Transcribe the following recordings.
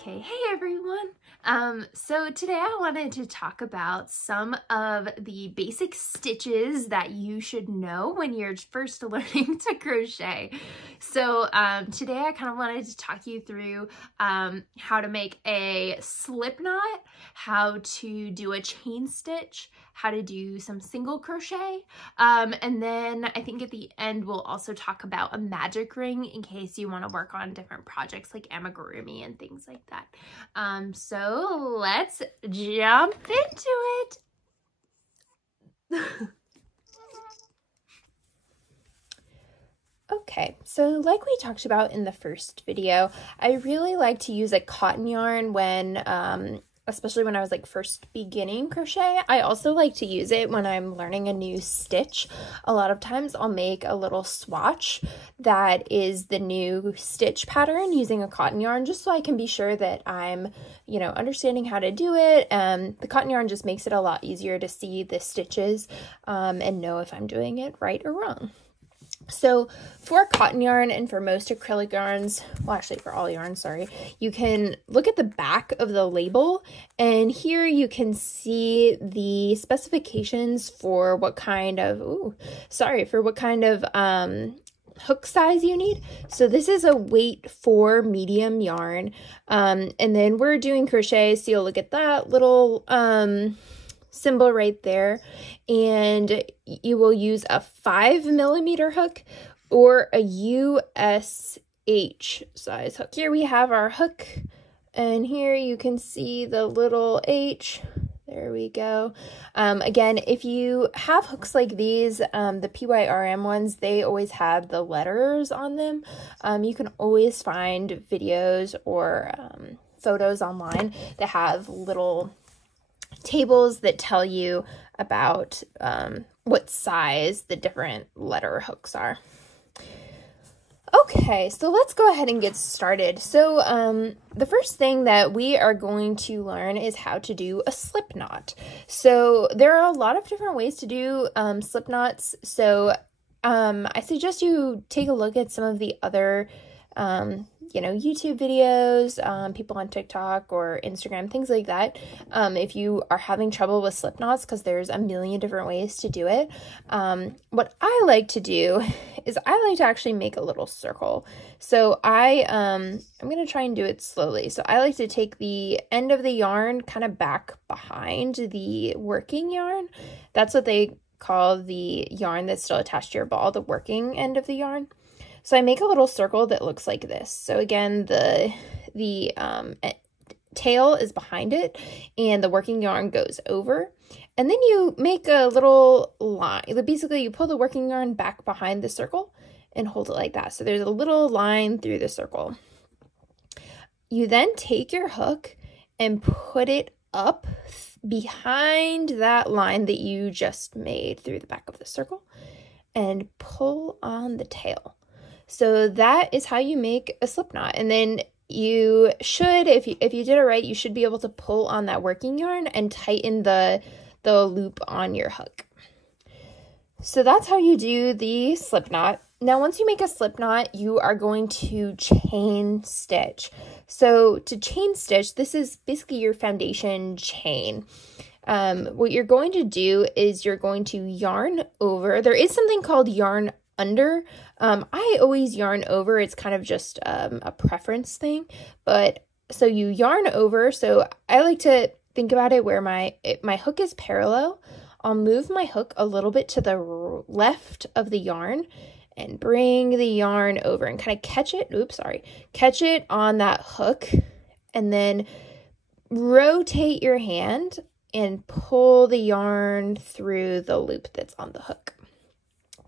Okay, hey everyone. So today I wanted to talk about some of the basic stitches that you should know when you're first learning to crochet. So today I kind of wanted to talk you through how to make a slip knot, how to do a chain stitch, how to do some single crochet, and then I think at the end we'll also talk about a magic ring in case you want to work on different projects like amigurumi and things like that. So let's jump into it. Okay, so like we talked about in the first video, I really like to use a cotton yarn when especially when I was like first beginning crochet. I also like to use it when I'm learning a new stitch. A lot of times I'll make a little swatch that is the new stitch pattern using a cotton yarn, just so I can be sure that I'm, you know, understanding how to do it. The cotton yarn just makes it a lot easier to see the stitches and know if I'm doing it right or wrong. So for cotton yarn and for most acrylic yarns, well actually for all yarns, sorry, you can look at the back of the label, and here you can see the specifications for what kind of, hook size you need. So this is a weight 4 medium yarn, and then we're doing crochet, so you'll look at that little symbol right there, and you will use a 5mm hook or a USH size hook. Here we have our hook, and here you can see the little H. There we go. Again, if you have hooks like these, the PYRM ones, they always have the letters on them. You can always find videos or photos online that have little tables that tell you about what size the different letter hooks are. Okay, so let's go ahead and get started. So the first thing that we are going to learn is how to do a slip knot. So there are a lot of different ways to do slip knots. So I suggest you take a look at some of the other you know, YouTube videos, people on TikTok or Instagram, things like that. If you are having trouble with slip knots, because there's a million different ways to do it, what I like to do is I like to actually make a little circle. So I'm going to try and do it slowly. So I like to take the end of the yarn kind of back behind the working yarn. That's what they call the yarn that's still attached to your ball, the working end of the yarn. So I make a little circle that looks like this. So again, the tail is behind it and the working yarn goes over. And then you make a little line. Basically, you pull the working yarn back behind the circle and hold it like that. So there's a little line through the circle. You then take your hook and put it up behind that line that you just made through the back of the circle and pull on the tail. So that is how you make a slip knot. And then you should, if you did it right, you should be able to pull on that working yarn and tighten the loop on your hook. So that's how you do the slip knot. Now, once you make a slip knot, you are going to chain stitch. So to chain stitch, this is basically your foundation chain. What you're going to do is you're going to yarn over. There is something called yarn under. I always yarn over. It's kind of just a preference thing. But so you yarn over. So I like to think about it where my hook is parallel. I'll move my hook a little bit to the left of the yarn and bring the yarn over and kind of catch it. Catch it on that hook, and then rotate your hand and pull the yarn through the loop that's on the hook.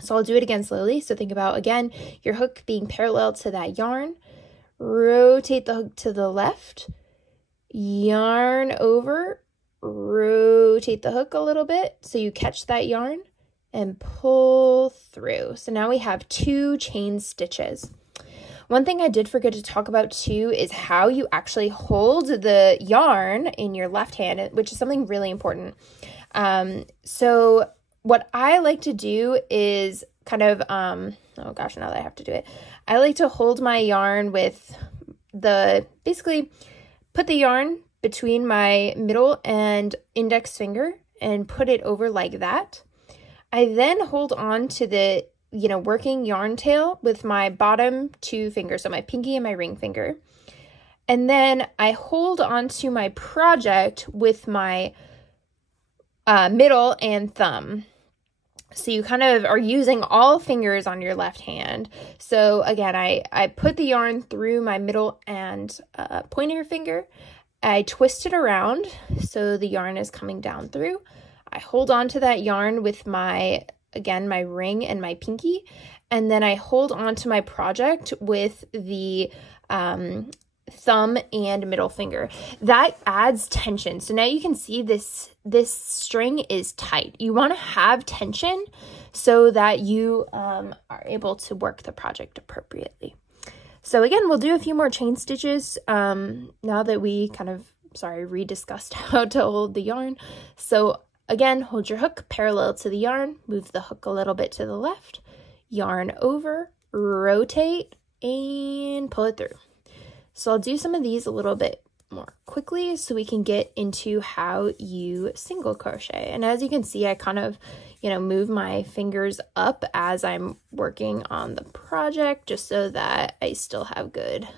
So I'll do it again slowly. So think about, again, your hook being parallel to that yarn. Rotate the hook to the left. Yarn over. Rotate the hook a little bit so you catch that yarn and pull through. So now we have 2 chain stitches. One thing I did forget to talk about too is how you actually hold the yarn in your left hand, which is something really important. So what I like to do is kind of, oh gosh, now that I have to do it, I like to hold my yarn with basically put the yarn between my middle and index finger and put it over like that. I then hold on to the, working yarn tail with my bottom 2 fingers, so my pinky and my ring finger. And then I hold on to my project with my middle and thumb. So you kind of are using all fingers on your left hand. So again, I put the yarn through my middle and pointer finger. I twist it around so the yarn is coming down through. I hold on to that yarn with my ring and my pinky. And then I hold on to my project with the thumb and middle finger. That adds tension. So now you can see this string is tight. You want to have tension so that you are able to work the project appropriately. So again, we'll do a few more chain stitches now that we rediscussed how to hold the yarn. So again, hold your hook parallel to the yarn, move the hook a little bit to the left, yarn over, rotate, and pull it through. So I'll do some of these a little bit more quickly so we can get into how you single crochet. And as you can see, I kind of, move my fingers up as I'm working on the project just so that I still have good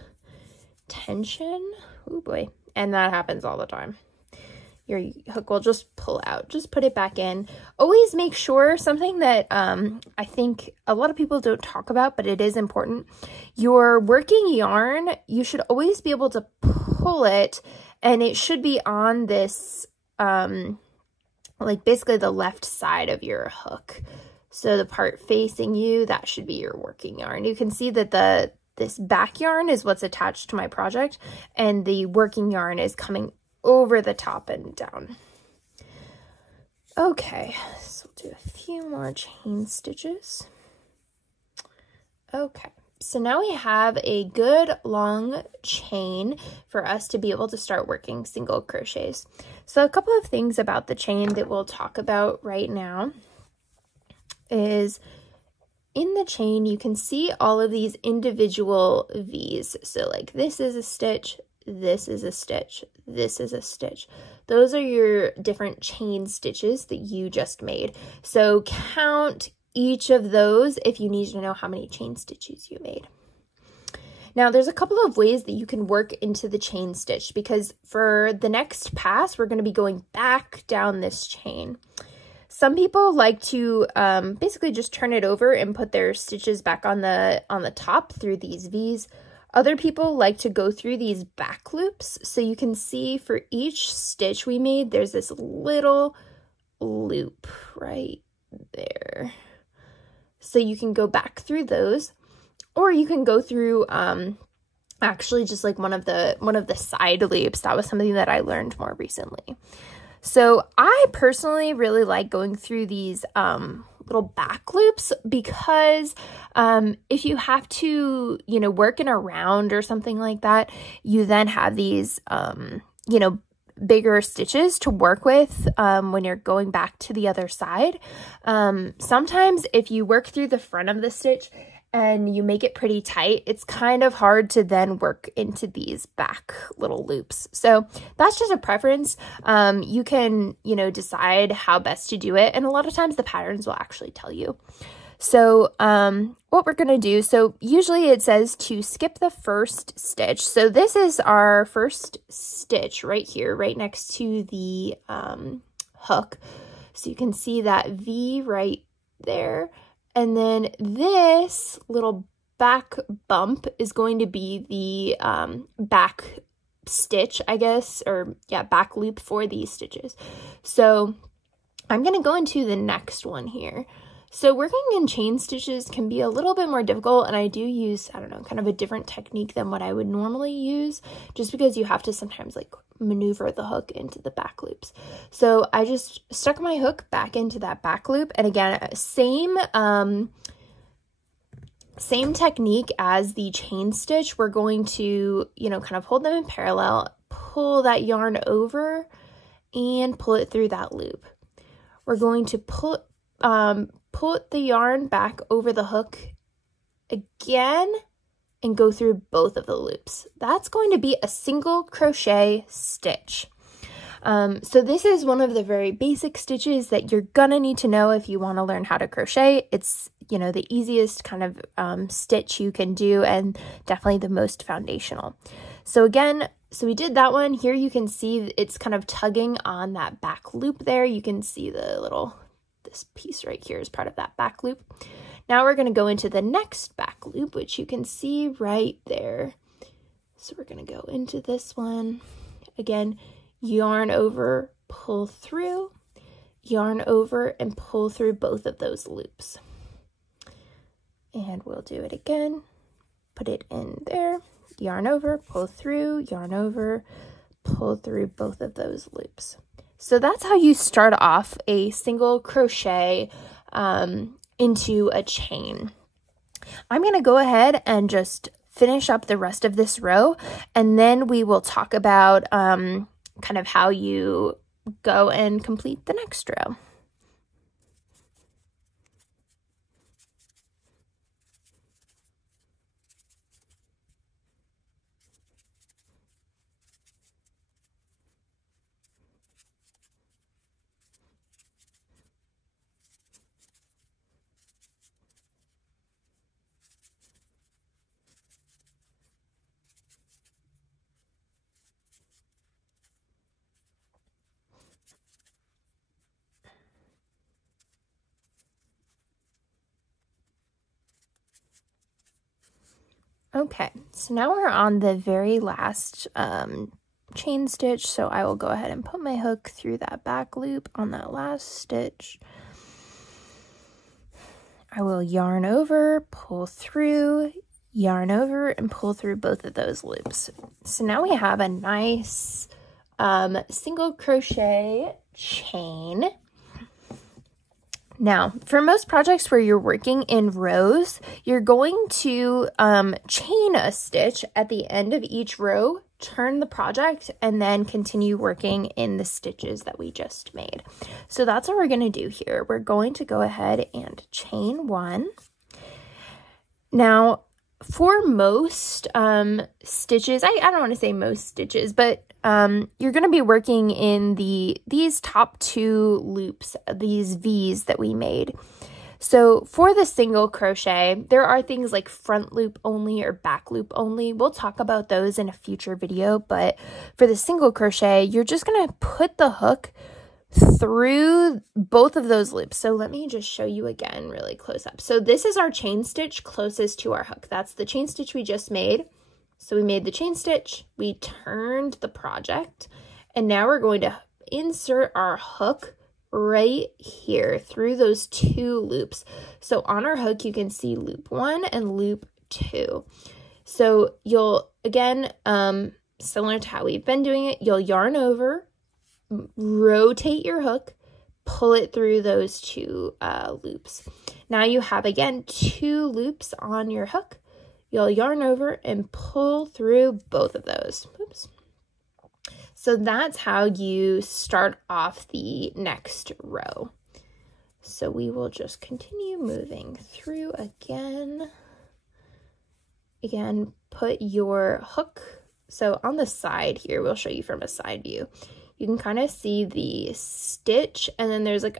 tension. Oh boy. And that happens all the time. Your hook will just pull out. Just put it back in. Always make sure, something that I think a lot of people don't talk about, but it is important. Your working yarn, you should always be able to pull it, and it should be on this, basically the left side of your hook. So the part facing you, that should be your working yarn. You can see that this back yarn is what's attached to my project, and the working yarn is coming over the top and down. Okay, so we'll do a few more chain stitches. Okay, so now we have a good long chain for us to be able to start working single crochets. So a couple of things about the chain that we'll talk about right now is in the chain, you can see all of these individual V's. So like this is a stitch, this is a stitch, this is a stitch. Those are your different chain stitches that you just made. So count each of those if you need to know how many chain stitches you made. Now there's a couple of ways that you can work into the chain stitch, because for the next pass, we're going to be going back down this chain. Some people like to basically just turn it over and put their stitches back on the top through these V's. Other people like to go through these back loops. So you can see for each stitch we made, there's this little loop right there. So you can go back through those, or you can go through actually just like one of the side loops. That was something that I learned more recently. So I personally really like going through these little back loops, because if you have to, work in a round or something like that, you then have these, bigger stitches to work with when you're going back to the other side. Sometimes if you work through the front of the stitch and you make it pretty tight, it's kind of hard to then work into these back little loops. So that's just a preference. You can, decide how best to do it. And a lot of times the patterns will actually tell you. So what we're going to do, so usually it says to skip the first stitch. So this is our first stitch right here, right next to the hook. So you can see that V right there. And then this little back bump is going to be the back stitch, I guess, or yeah, back loop for these stitches. So I'm going to go into the next one here. So working in chain stitches can be a little bit more difficult, and I do use, I don't know, kind of a different technique than what I would normally use, just because you have to sometimes like maneuver the hook into the back loops. So I just stuck my hook back into that back loop, and again, same technique as the chain stitch. We're going to, kind of hold them in parallel, pull that yarn over, and pull it through that loop. We're going to put the yarn back over the hook again and go through both of the loops. That's going to be a single crochet stitch. So this is one of the very basic stitches that you're gonna need to know if you want to learn how to crochet. It's, you know, the easiest kind of stitch you can do, and definitely the most foundational. So again, so we did that one. Here you can see it's kind of tugging on that back loop there. You can see the little, this piece right here is part of that back loop. Now we're going to go into the next back loop, which you can see right there. So we're going to go into this one. Again, yarn over, pull through, yarn over, and pull through both of those loops. And we'll do it again. Put it in there, yarn over, pull through, yarn over, pull through both of those loops. So that's how you start off a single crochet into a chain. I'm going to go ahead and just finish up the rest of this row, and then we will talk about kind of how you go and complete the next row. Okay, so now we're on the very last chain stitch, so I will go ahead and put my hook through that back loop on that last stitch. I will yarn over, pull through, yarn over, and pull through both of those loops. So now we have a nice single crochet chain. Now, for most projects where you're working in rows, you're going to chain a stitch at the end of each row, turn the project, and then continue working in the stitches that we just made. So that's what we're going to do here. We're going to go ahead and chain one. Now, for most stitches, I don't want to say most stitches, but you're going to be working in these top two loops, these V's that we made. So for the single crochet, there are things like front loop only or back loop only. We'll talk about those in a future video, but for the single crochet, you're just going to put the hook through both of those loops. So let me just show you again really close up. So this is our chain stitch closest to our hook. That's the chain stitch we just made. So we made the chain stitch, we turned the project, and now we're going to insert our hook right here through those two loops. So on our hook, you can see loop 1 and loop 2. So you'll, again, similar to how we've been doing it, you'll yarn over, rotate your hook, pull it through those two loops. Now you have, again, 2 loops on your hook. You'll yarn over and pull through both of those. Oops. So that's how you start off the next row. So we will just continue moving through again. Again, put your hook. So on the side here, we'll show you from a side view. You can kind of see the stitch, and then there's like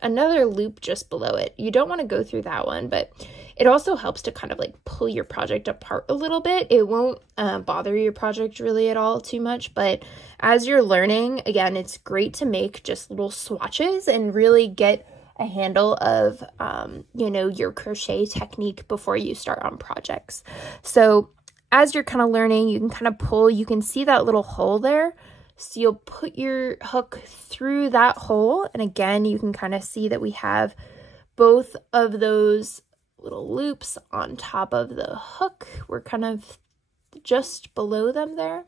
another loop just below it. You don't want to go through that one, but it also helps to kind of like pull your project apart a little bit. It won't bother your project really at all too much, but as you're learning, again, it's great to make just little swatches and really get a handle of, you know, your crochet technique before you start on projects. So as you're kind of learning, you can kind of pull, you can see that little hole there. So you'll put your hook through that hole, and again, you can kind of see that we have both of those little loops on top of the hook. We're kind of just below them there.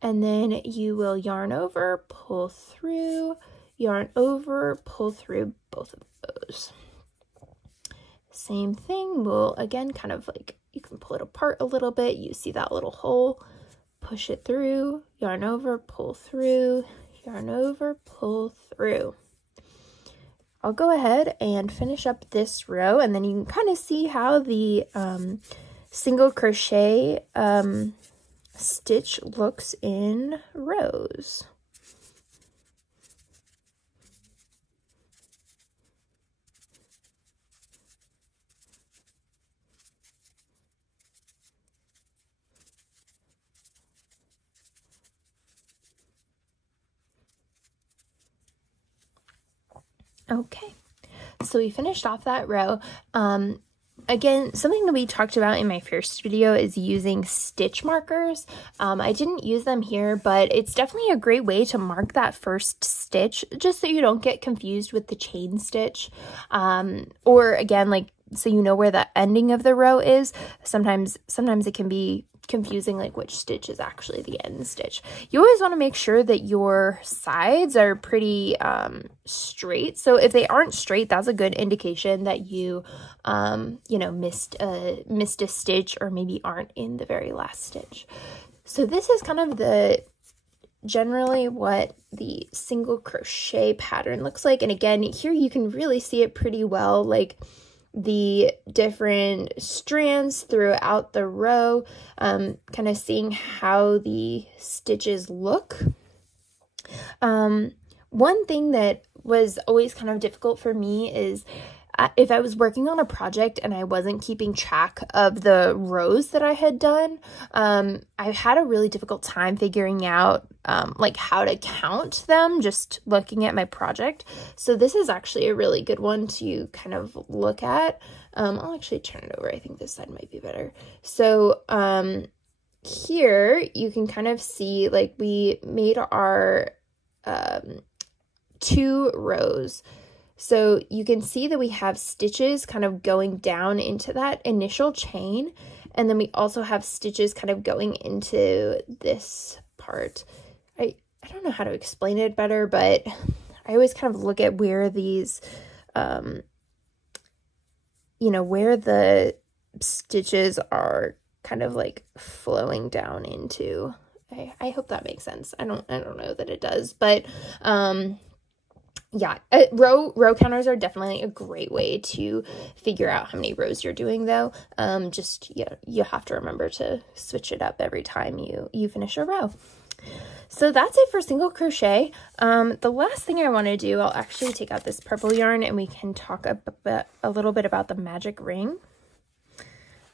And then you will yarn over, pull through, yarn over, pull through both of those. Same thing, we'll again kind of like, you can pull it apart a little bit. You see that little hole. Push it through, yarn over, pull through, yarn over, pull through. I'll go ahead and finish up this row, and then you can kind of see how the single crochet stitch looks in rows. Okay, so we finished off that row. Again, something that we talked about in my first video is using stitch markers. I didn't use them here, but it's definitely a great way to mark that first stitch, just so you don't get confused with the chain stitch. Or again, like, so you know where the ending of the row is. Sometimes it can be confusing, like which stitch is actually the end stitch. You always want to make sure that your sides are pretty straight. So if they aren't straight, that's a good indication that you you know, missed a stitch, or maybe aren't in the very last stitch. So this is kind of generally what the single crochet pattern looks like. And again, here you can really see it pretty well, like the different strands throughout the row, kind of seeing how the stitches look. One thing that was always kind of difficult for me is if I was working on a project and I wasn't keeping track of the rows that I had done, I had a really difficult time figuring out like how to count them just looking at my project. So this is actually a really good one to kind of look at. I'll actually turn it over. I think this side might be better. So here you can kind of see, like, we made our 2 rows. So you can see that we have stitches kind of going down into that initial chain, and then we also have stitches kind of going into this part. I don't know how to explain it better, but I always kind of look at where these, you know, where the stitches are kind of like flowing down into. I hope that makes sense. I don't know that it does, but yeah, row counters are definitely a great way to figure out how many rows you're doing, though. Just, yeah, you have to remember to switch it up every time you finish a row. So that's it for single crochet. The last thing I want to do, I'll actually take out this purple yarn and we can talk a little bit about the magic ring.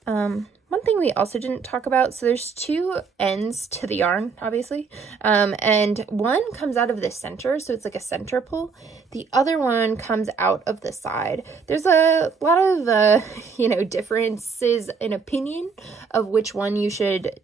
One thing we also didn't talk about, so there's 2 ends to the yarn, obviously, and one comes out of the center, so it's like a center pull. The other one comes out of the side. There's a lot of, you know, differences in opinion of which one you should,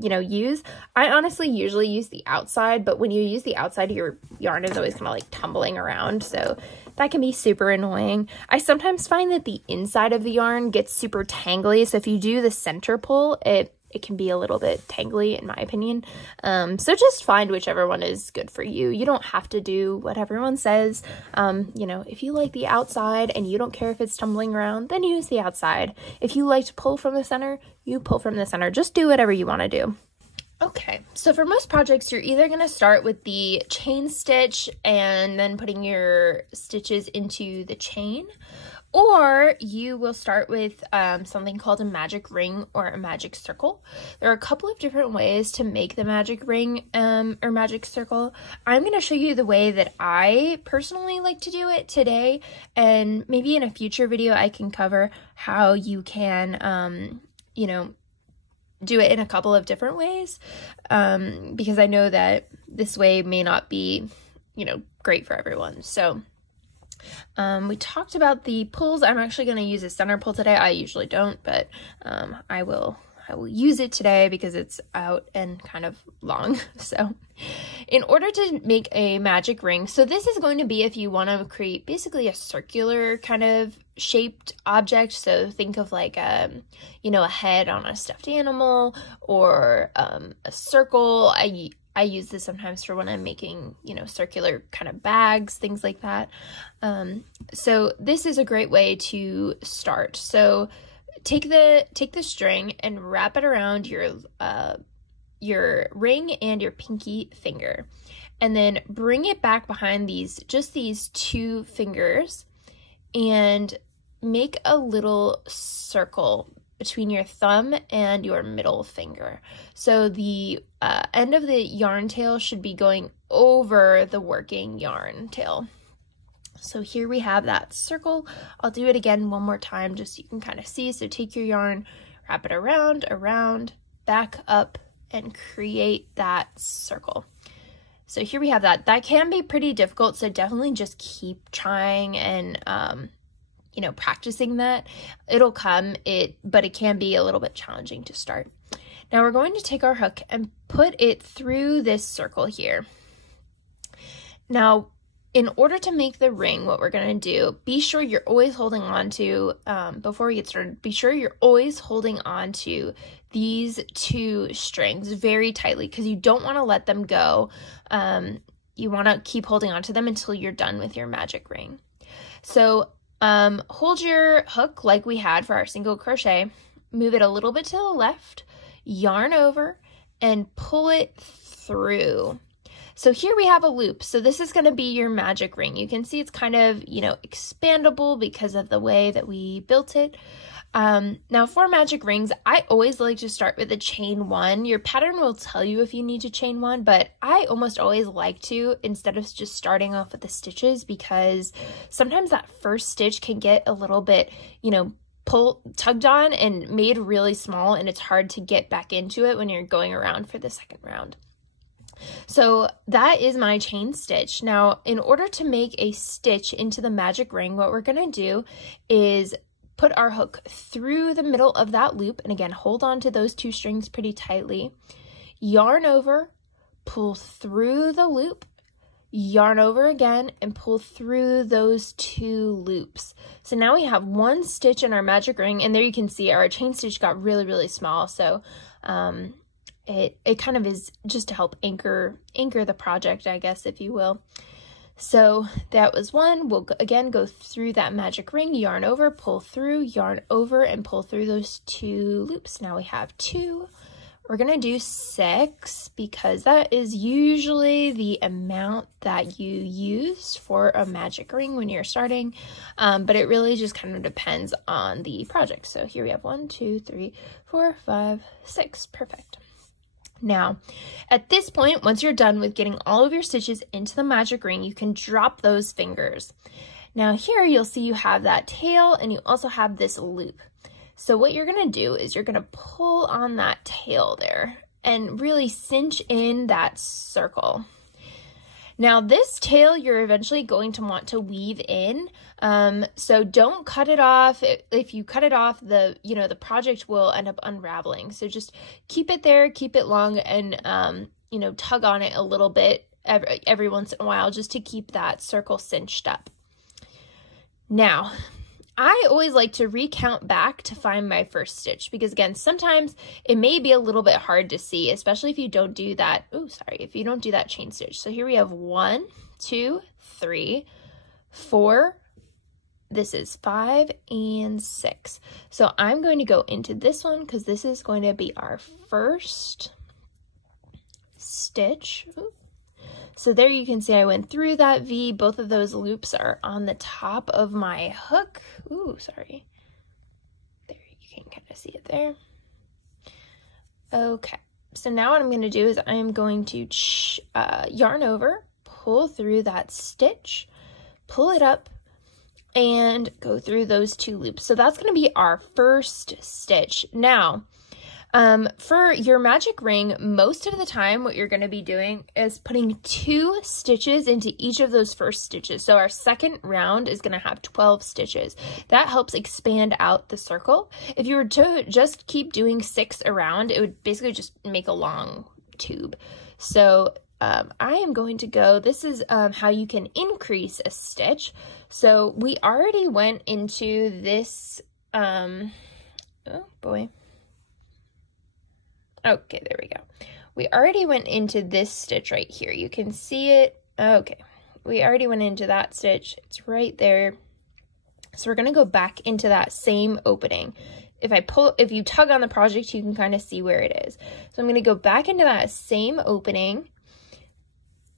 you know, use. I honestly usually use the outside, but when you use the outside, your yarn is always kind of like tumbling around, so that can be super annoying. I sometimes find that the inside of the yarn gets super tangly, so if you do the center pull, it can be a little bit tangly in my opinion. So just find whichever one is good for you. You don't have to do what everyone says. You know, if you like the outside and you don't care if it's tumbling around, then use the outside. If you like to pull from the center, you pull from the center. Just do whatever you want to do. Okay, so for most projects, you're either going to start with the chain stitch and then putting your stitches into the chain, or you will start with something called a magic ring or a magic circle. There are a couple of different ways to make the magic ring or magic circle. I'm going to show you the way that I personally like to do it today, and maybe in a future video I can cover how you can, you know, do it in a couple of different ways, because I know that this way may not be, you know, great for everyone. So we talked about the pulls. I'm actually going to use a center pull today. I usually don't, but I will use it today because it's out and kind of long. So in order to make a magic ring, so this is going to be if you want to create basically a circular kind of shaped object. So think of like you know, a head on a stuffed animal, or a circle. I use this sometimes for when I'm making, you know, circular kind of bags, things like that. So this is a great way to start. So take the string and wrap it around your ring and your pinky finger, and then bring it back behind these 2 fingers, and make a little circle between your thumb and your middle finger. So the end of the yarn tail should be going over the working yarn tail. So here we have that circle. I'll do it again one more time just so you can kind of see. So take your yarn, wrap it around, back up, and create that circle. So here we have that. That can be pretty difficult, so definitely just keep trying and you know, practicing that. It'll come, but it can be a little bit challenging to start. Now we're going to take our hook and put it through this circle here. Now, in order to make the ring, what we're going to do, be sure you're always holding on to, before we get started, be sure you're always holding on to these two strings very tightly because you don't want to let them go. You want to keep holding on to them until you're done with your magic ring. So hold your hook like we had for our single crochet, move it a little bit to the left, yarn over, and pull it through. So here we have a loop. So this is going to be your magic ring. You can see it's kind of, you know, expandable because of the way that we built it. Now for magic rings, I always like to start with a chain one. Your pattern will tell you if you need to chain one, but I almost always like to, instead of just starting off with the stitches, because sometimes that first stitch can get a little bit, you know, tugged on and made really small, and it's hard to get back into it when you're going around for the second round. So that is my chain stitch. Now, in order to make a stitch into the magic ring, what we're going to do is put our hook through the middle of that loop, and again, hold on to those two strings pretty tightly, yarn over, pull through the loop, yarn over again, and pull through those two loops. So now we have one stitch in our magic ring, and there you can see our chain stitch got really, really small. So it kind of is just to help anchor the project, I guess, if you will. So that was one. We'll again go through that magic ring, yarn over, pull through, yarn over, and pull through those two loops. Now we have two. We're going to do 6 because that is usually the amount that you use for a magic ring when you're starting, but it really just kind of depends on the project. So here we have 1, 2, 3, 4, 5, 6. Perfect. Now, at this point, once you're done with getting all of your stitches into the magic ring, you can drop those fingers. Now here you'll see you have that tail and you also have this loop. So what you're going to do is you're going to pull on that tail there and really cinch in that circle. Now this tail you're eventually going to want to weave in, so don't cut it off. If you cut it off, the project will end up unraveling. So just keep it there, keep it long, and tug on it a little bit every once in a while just to keep that circle cinched up. Now, I always like to recount back to find my first stitch because, again, sometimes it may be a little bit hard to see, especially if you don't do that. If you don't do that chain stitch. So here we have 1, 2, 3, 4. This is 5 and 6. So I'm going to go into this one because this is going to be our first stitch. So there you can see I went through that V. Both of those loops are on the top of my hook. There, you can kind of see it there. Okay, so now what I'm going to do is I am going to yarn over, pull through that stitch, pull it up, and go through those 2 loops. So that's going to be our first stitch. Now, for your magic ring, most of the time what you're going to be doing is putting 2 stitches into each of those first stitches. So our second round is going to have 12 stitches. That helps expand out the circle. If you were to just keep doing 6 around, it would basically just make a long tube. So I am going to go, this is how you can increase a stitch. So we already went into this, oh boy. Okay, there we go. We already went into this stitch right here. You can see it. Okay, we already went into that stitch. It's right there. So we're going to go back into that same opening. If you tug on the project, you can kind of see where it is. So I'm going to go back into that same opening,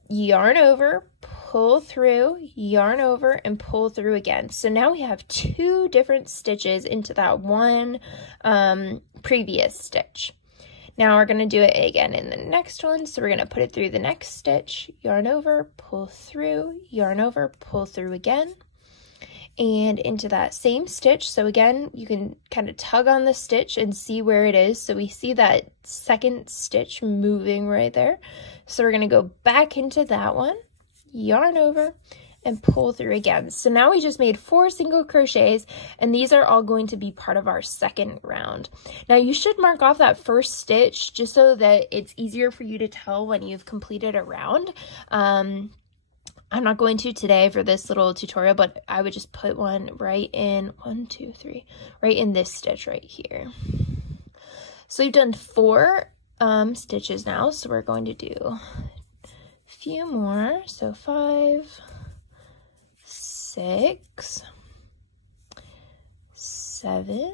yarn over, pull through, yarn over, and pull through again. So now we have 2 different stitches into that one previous stitch. Now we're going to do it again in the next one. So we're going to put it through the next stitch, yarn over, pull through, yarn over, pull through again, and into that same stitch. So again, you can kind of tug on the stitch and see where it is. So we see that second stitch moving right there. So we're going to go back into that one, yarn over, and pull through again. So now we just made 4 single crochets, and these are all going to be part of our second round. Now you should mark off that first stitch just so that it's easier for you to tell when you've completed a round. I'm not going to today for this little tutorial, but I would just put one right in 1, 2, 3, right in this stitch right here. So we've done 4 stitches now, so we're going to do a few more. So 5, 6, 7,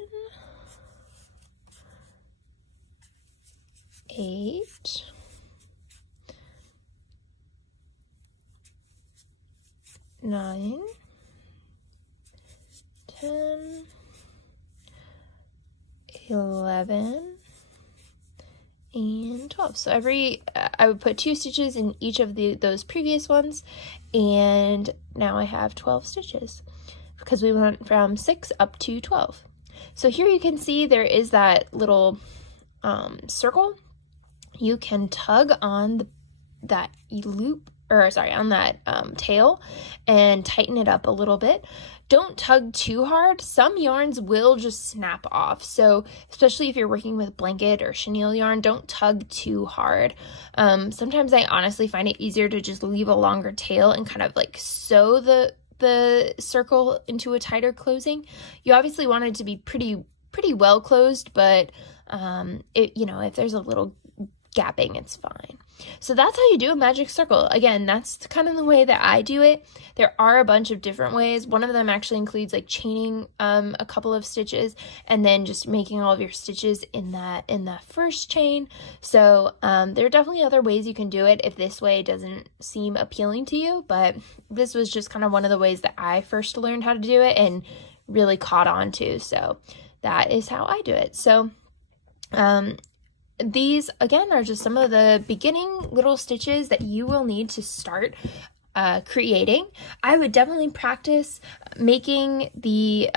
8, 9, 10, 11, and 12. So I would put 2 stitches in each of those previous ones, and now I have 12 stitches because we went from 6 up to 12. So here you can see there is that little circle. You can tug on that loop, or sorry, on that tail, and tighten it up a little bit. Don't tug too hard. Some yarns will just snap off. So especially if you're working with blanket or chenille yarn, don't tug too hard. Sometimes I honestly find it easier to just leave a longer tail and kind of like sew the circle into a tighter closing. You obviously want it to be pretty well closed, but if there's a little gapping, it's fine. So that's how you do a magic circle. Again, that's kind of the way that I do it. There are a bunch of different ways. One of them actually includes like chaining a couple of stitches and then just making all of your stitches in that first chain. So there are definitely other ways you can do it if this way doesn't seem appealing to you, but this was just kind of one of the ways that I first learned how to do it and really caught on to. So that is how I do it. So these, again, are just some of the beginning little stitches that you will need to start creating. I would definitely practice making the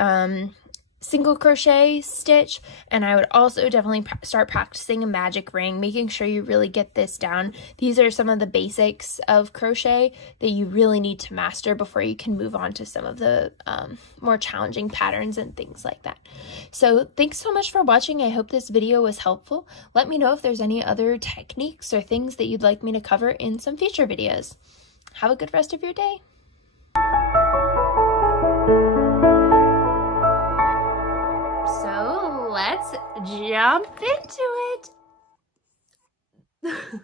single crochet stitch, and I would also definitely start practicing a magic ring, making sure you really get this down. These are some of the basics of crochet that you really need to master before you can move on to some of the more challenging patterns and things like that. So thanks so much for watching. I hope this video was helpful. Let me know if there's any other techniques or things that you'd like me to cover in some future videos. Have a good rest of your day. So let's jump into it.